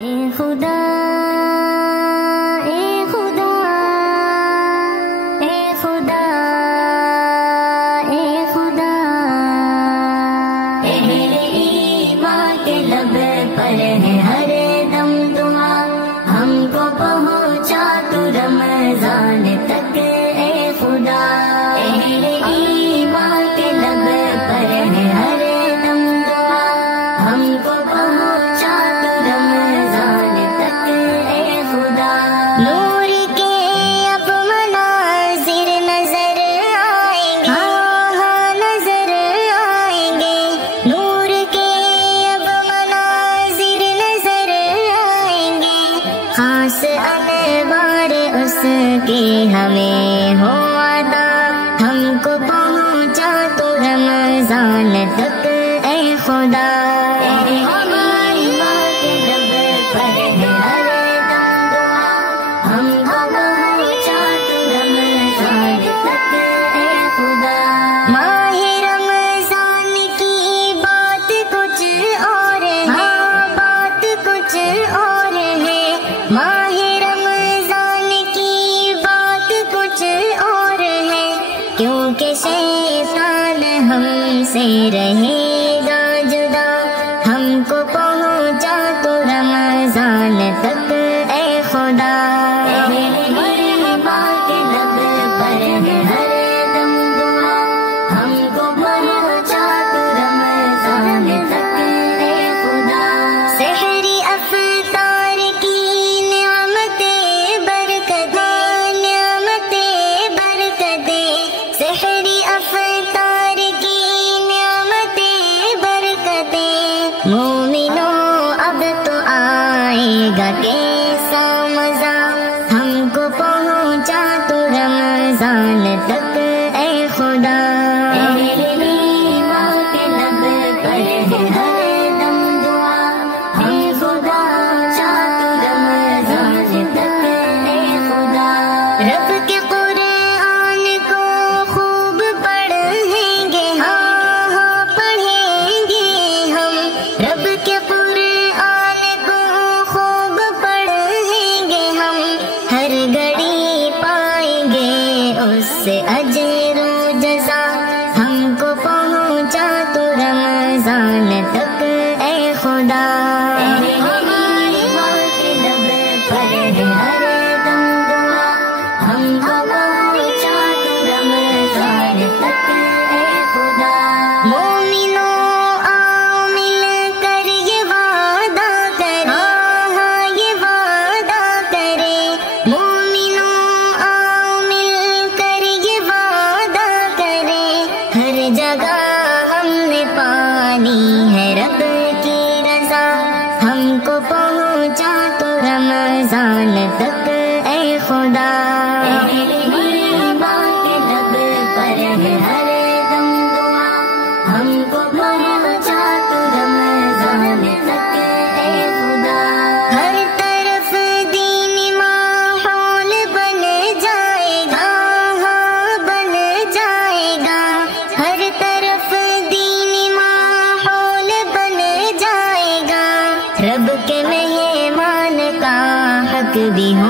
اے خدا اے خدا اے خدا اے خدا اہل ایمان کے لب پر ہے ہر دم دعا، ہم کو پہنچا تو رمضان تک اے خدا۔ اہل ایمان کے لب پر ہے ہر دم دعا، ہم کو پہنچا تو رمضان تک اے خدا۔ نور کے اب مناظر نظر آئیں گے، ہاں نظر آئیں گے، نور کے اب مناظر نظر آئیں گے، خاص انوار اس کے ہمیں ہو عطا، ہم کو پہنچا تو رمضان تک اے خدا۔ ہماری ماں کے لب پر ہے ہر دم دعا، ہم کو پہنچا تو رمضان تک اے خدا۔ ماہ رمضان کی بات کچھ اور ہے، بات کچھ اور ہے، ماہ رمضان کی بات کچھ اور ہے، کیونکہ شیطان ہم سے رہے گا جدا، ہم کو پہنچا تو رمضان تک اے خدا۔ ہماری ماں کے لب پر ہے ہر دم دعا، ہم کو پہنچا تو رمضان تک اے خدا۔ سحری افطار کی نعمتیں برکتیں، نعمتیں برکتیں، سحری افطار کی نعمتیں برکتیں، مومنوں اب تو آئے گا کیسا مزہ، ہم کو پہنچا تو رمضان تک اے خدا۔ ماں کے لب پر ہے ہر دم دعا، ہم خدا پہنچا تو رمضان تک اے خدا۔ رب کے قرآن کو خوب پڑھیں گے، ہاں پڑھیں گے ہم، رب کے قرآن کو خوب پڑھیں گے ہم، ہر گھڑی پائیں گے اس سے اجر و جزا، ہم کو پہنچا تو رمضان تک اے خدا۔ ہماری ماں کے لب پر ہے ہر دم دعا، ہم کو پہنچا تو رمضان تک اے خدا۔ مومنوں آؤ مل کر یہ وعدہ کریں، ہاں یہ وعدہ کریں، مومنوں آؤ مل کر یہ وعدہ کریں، ہر جگہ ہم نے پانی ہے رب کی رضا، ہم کو پہنچا تو رمضان تک اے خدا۔ ہماری ماں کے لب پر ہے ہر دم دعا، ہم کو پہنچا تو رمضان تک اے خدا۔ ہر طرف دینی ماحول بن جائے گا، ہاں بن جائے گا، ہر طرف دینی ماحول بن جائے گا، رب کے مہمان کا حق بھی ہو